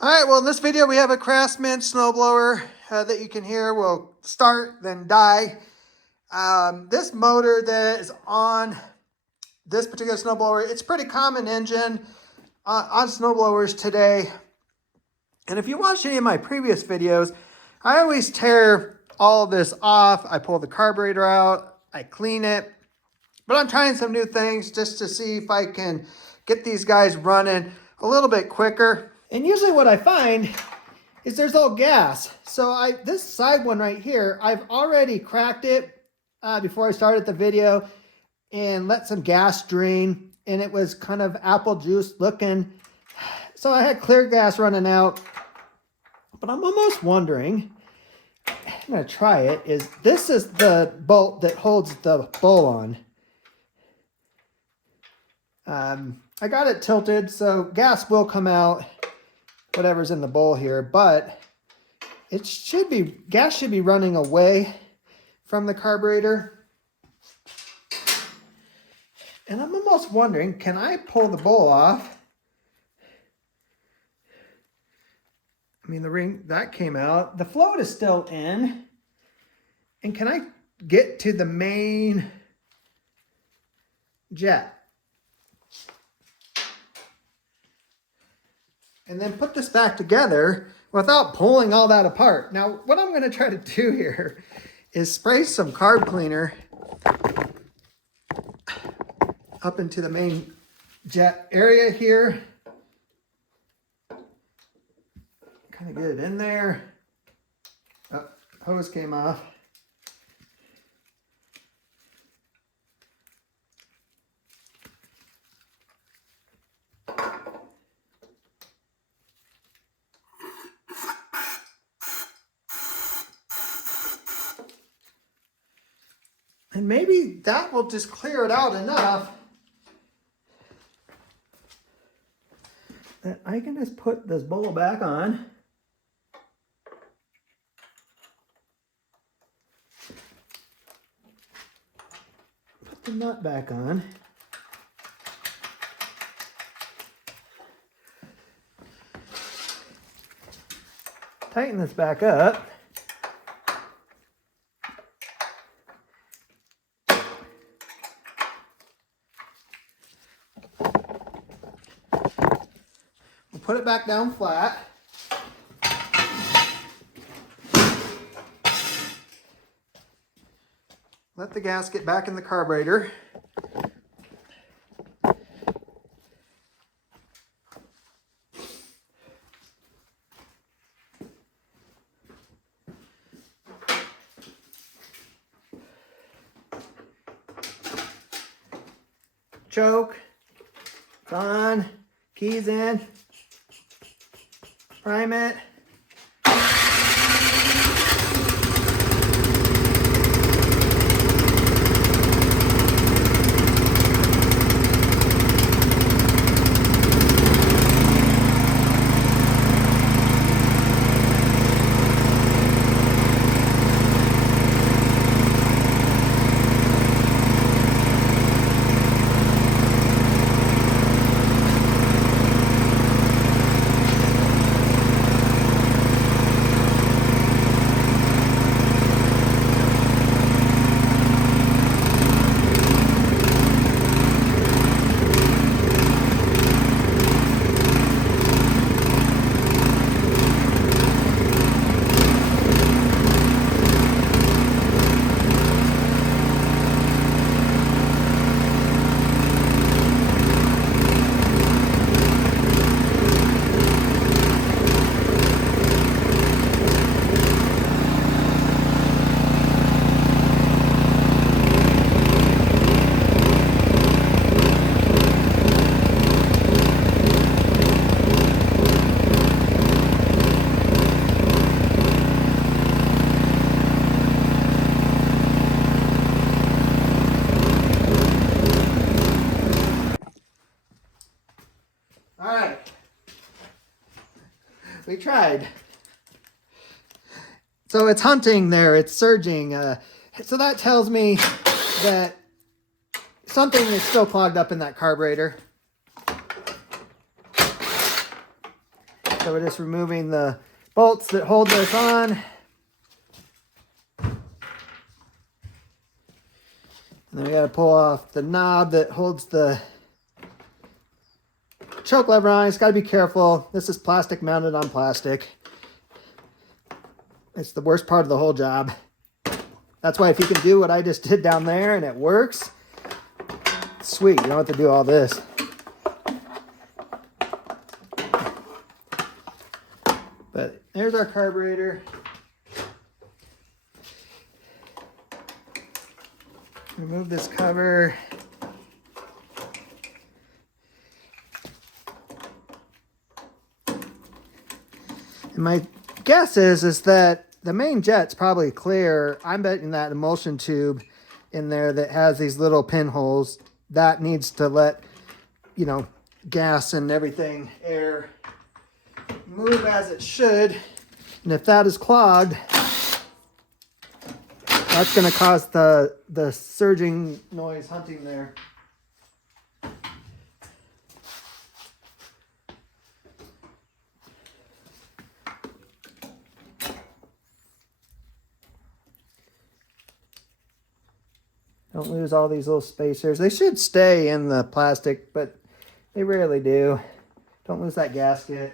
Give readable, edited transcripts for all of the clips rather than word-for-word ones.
All right, well, in this video, we have a Craftsman snowblower that you can hear will start, then die. This motor that is on this particular snowblower, it's a pretty common engine on snowblowers today. And if you watch any of my previous videos, I always tear all of this off. I pull the carburetor out, I clean it. But I'm trying some new things just to see if I can get these guys running a little bit quicker. And usually what I find is there's all gas. So this side one right here, I've already cracked it before I started the video and let some gas drain. And it was kind of apple juice looking. So I had clear gas running out. But I'm almost wondering, I'm going to try it, this is the bolt that holds the bowl on. I got it tilted, so gas will come out, whatever's in the bowl here, but gas should be running away from the carburetor. And I'm almost wondering, can I pull the bowl off? I mean, the ring, that came out. The float is still in. And can I get to the main jet? And then put this back together without pulling all that apart. Now, what I'm going to try to do here is spray some carb cleaner up into the main jet area here. Kind of get it in there. Oh, hose came off. And maybe that will just clear it out enough that I can just put this bowl back on. Put the nut back on. Tighten this back up. We'll put it back down flat. Let the gas get back in the carburetor. Choke, it's on, keys in, prime it. We tried. So it's hunting there, it's surging. So that tells me that something is still clogged up in that carburetor. So we're just removing the bolts that hold this on. And then we got to pull off the knob that holds the choke lever on. It's got to be careful. This is plastic mounted on plastic. It's the worst part of the whole job. That's why if you can do what I just did down there and it works, sweet, you don't have to do all this. But there's our carburetor. Remove this cover. And my guess is that the main jet's probably clear. I'm betting that emulsion tube in there that has these little pinholes, that needs to let, you know, gas and everything, air, move as it should. And if that is clogged, that's going to cause the surging noise hunting there. Don't lose all these little spacers. They should stay in the plastic, but they rarely do. Don't lose that gasket.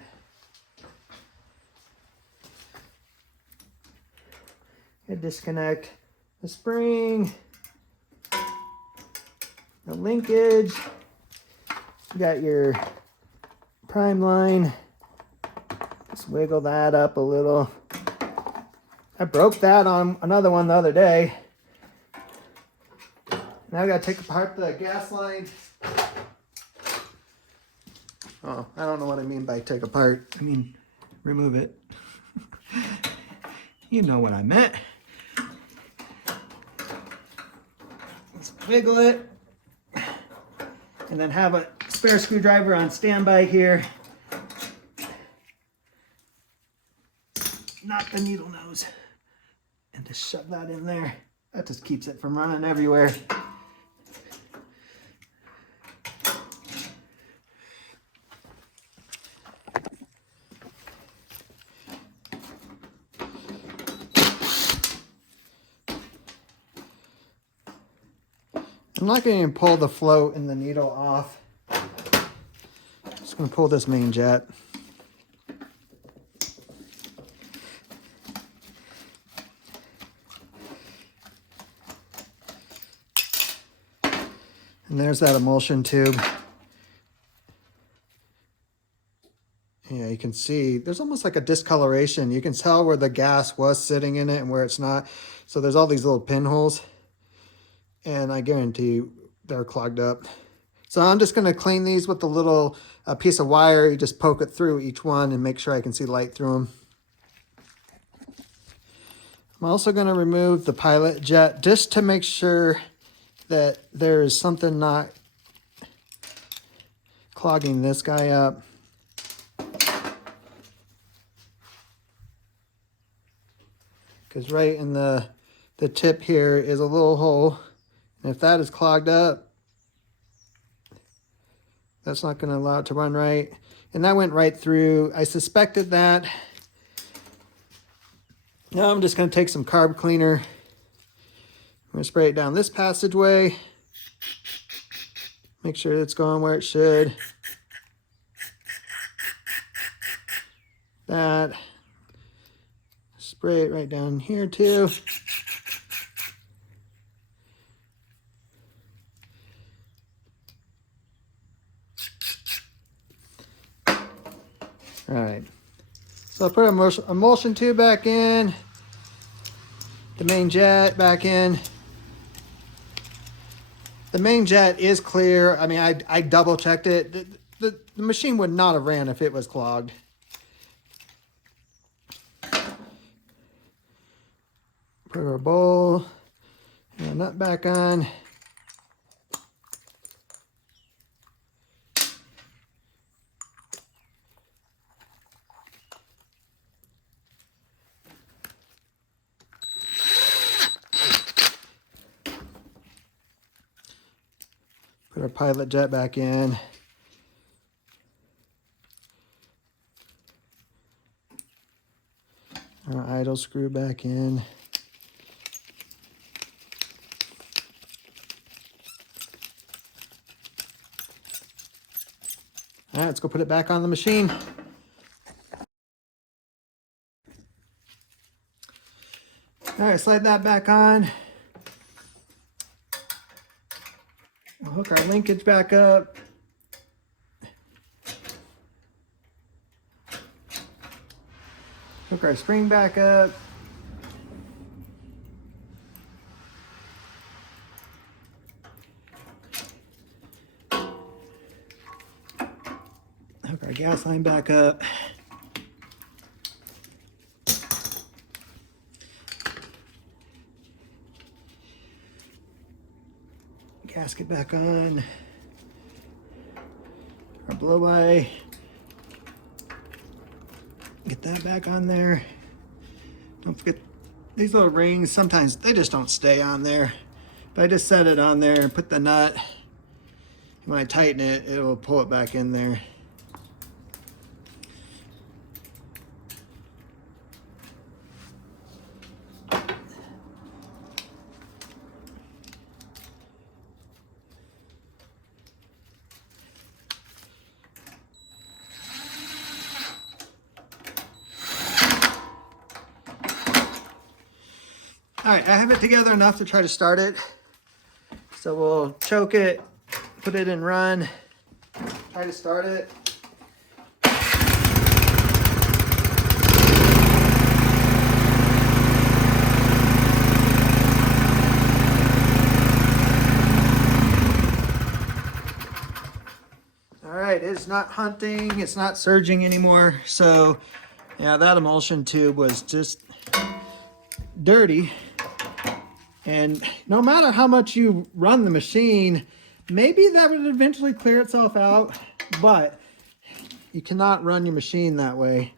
You disconnect the spring, the linkage. You got your prime line. Just wiggle that up a little. I broke that on another one the other day. Now I gotta take apart the gas line. Oh, I don't know what I mean by take apart. I mean, remove it. You know what I meant. Let's wiggle it. And then have a spare screwdriver on standby here. Not the needle nose. And just shove that in there. That just keeps it from running everywhere. I'm not going to pull the float and the needle off. Just going to pull this main jet. And there's that emulsion tube. Yeah, you can see there's almost like a discoloration. You can tell where the gas was sitting in it and where it's not. So there's all these little pinholes. And I guarantee you they're clogged up. So I'm just going to clean these with a little piece of wire. You just poke it through each one and make sure I can see light through them. I'm also going to remove the pilot jet just to make sure that there is something not clogging this guy up. Because right in the tip here is a little hole. And if that is clogged up, that's not going to allow it to run right. And that went right through. I suspected that. Now I'm just going to take some carb cleaner. I'm going to spray it down this passageway. Make sure it's going where it should. That. Spray it right down here too. All right, so I'll put an emulsion tube back in, the main jet back in. The main jet is clear. I mean, I double checked it. The machine would not have ran if it was clogged. Put our bowl and nut back on. Put our pilot jet back in. real screw back in. All right, let's go put it back on the machine. All right, slide that back on. We'll hook our linkage back up. Hook our spring back up. Hook our gas line back up. Gasket back on. Our blow by. Get that back on there. Don't forget these little rings, sometimes they just don't stay on there. But I just set it on there and put the nut. When I tighten it, it will pull it back in there. All right, I have it together enough to try to start it. So we'll choke it, put it in run, try to start it. All right, it's not hunting, it's not surging anymore. So yeah, that emulsion tube was just dirty. And no matter how much you run the machine, maybe that would eventually clear itself out, but you cannot run your machine that way,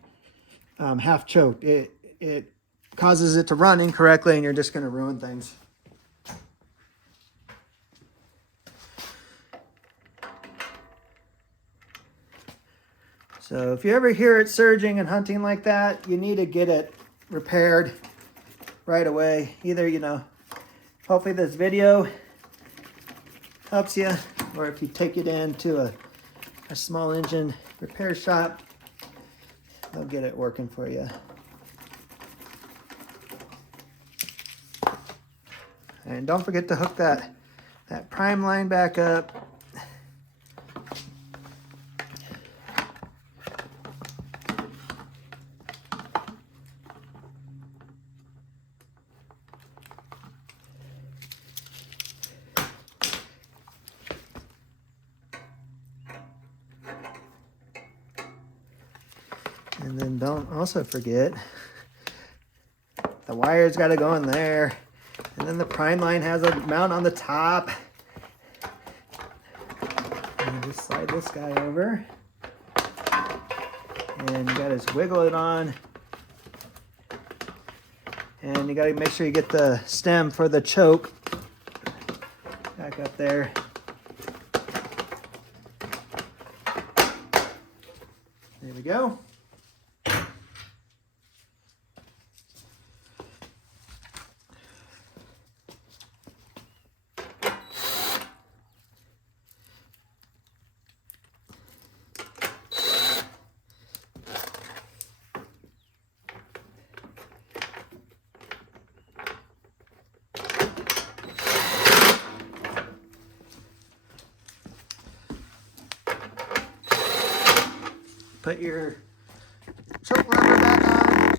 half choked. It causes it to run incorrectly and you're just gonna ruin things. So if you ever hear it surging and hunting like that, you need to get it repaired right away. Either, you know, hopefully this video helps you, or if you take it into a small engine repair shop, they'll get it working for you. And don't forget to hook that prime line back up. And then don't also forget, the wire's got to go in there. And then the prime line has a mount on the top. And just slide this guy over. And you got to just wiggle it on. And you got to make sure you get the stem for the choke back up there. There we go. Put your choke lever back on.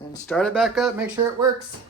And start it back up, make sure it works.